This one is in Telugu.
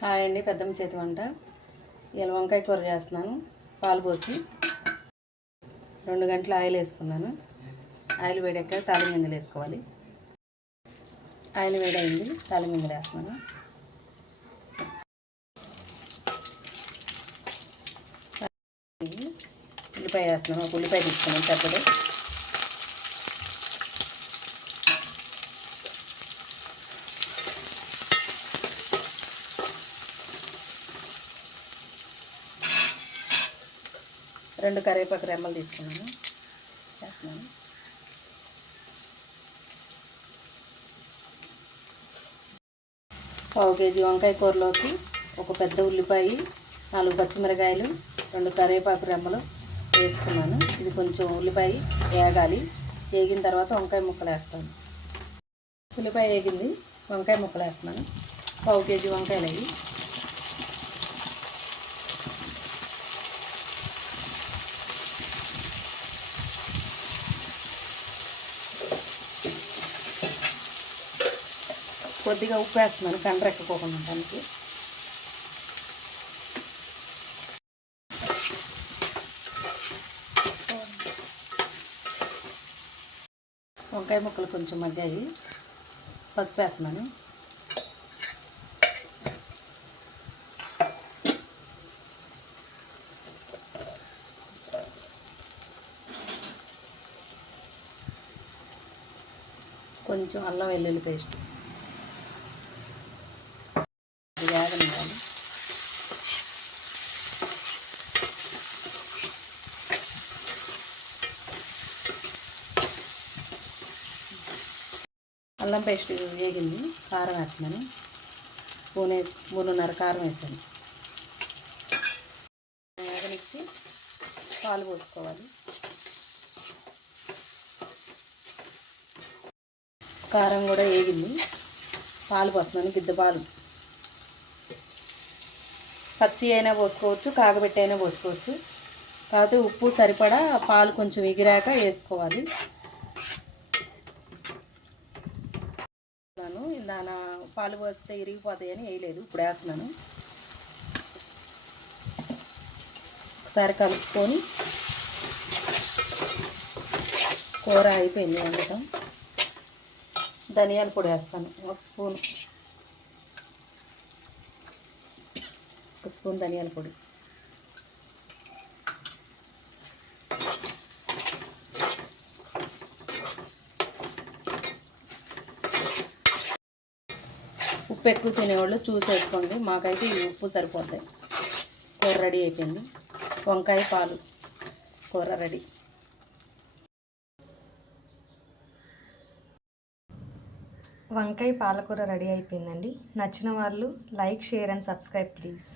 హాయ్ అండి, పెద్దమ్మ చేతి వంట. ఇలా వంకాయ కూర చేస్తున్నాను. పాలు పోసి 2 గంటల ఆయిల్ వేసుకున్నాను. ఆయిల్ వేడెక్కాక తాలింపు గింజలు వేసుకోవాలి. ఆయిల్ వేడైంది, తాలింపు గింజలు వేస్తున్నాను. ఉల్లిపాయ వేస్తున్నాను. ఒక ఉల్లిపాయ తీసుకున్నాను పెద్దది. రెండు కరివేపాకు రెమ్మలు తీసుకున్నాను, వేస్తున్నాను. పావు కేజీ వంకాయ కూరలోకి ఒక పెద్ద ఉల్లిపాయ, 4 పచ్చిమిరకాయలు, 2 కరివేపాకు రెమ్మలు వేసుకున్నాను. ఇది కొంచెం ఉల్లిపాయ వేగాలి. వేగిన తర్వాత వంకాయ ముక్కలు వేస్తాను. ఉల్లిపాయ వేగింది, వంకాయ ముక్కలు వేస్తున్నాను. పావు కేజీ వంకాయలు అవి. కొద్దిగా ఉప్పు వేస్తున్నాను కండ్రెక్కకోకుండా ఉండడానికి. వంకాయ ముక్కలు కొంచెం మగ్గాయి, పసుపు వేస్తున్నాను. కొంచెం అల్లం వెల్లుల్లి పేస్ట్ వేగనివ్వాలి. అల్లం పేస్ట్ వేగింది, కారం వేస్తున్నాను. స్పూన్నర కారం వేసాను. వేగనిచ్చి పాలు పోసుకోవాలి. కారం కూడా వేగింది, పాలు పోస్తున్నాను. గిద్ద పాలు పచ్చి అయినా పోసుకోవచ్చు, కాగబెట్టి అయినా పోసుకోవచ్చు. కాకపోతే ఉప్పు సరిపడా పాలు కొంచెం ఎగిరాక వేసుకోవాలి. దాని పాలు పోస్తే ఇరిగిపోతాయని వేయలేదు, ఇప్పుడు వేస్తున్నాను. ఒకసారి కలుపుకొని కూర అయిపోయింది వండటం. ధనియాల పొడి వేస్తాను, ఒక స్పూన్ ధనియాల పొడి. ఉప్పు ఎక్కువ తినేవాళ్ళు చూసేసుకోండి, మాకైతే ఈ ఉప్పు సరిపోతాయి. కూర రెడీ అయిపోయింది. వంకాయ పాలు కూర రెడీ. వంకాయ పాలకూర రెడీ అయిపోయిందండి. నచ్చిన వాళ్ళు like, share and subscribe please.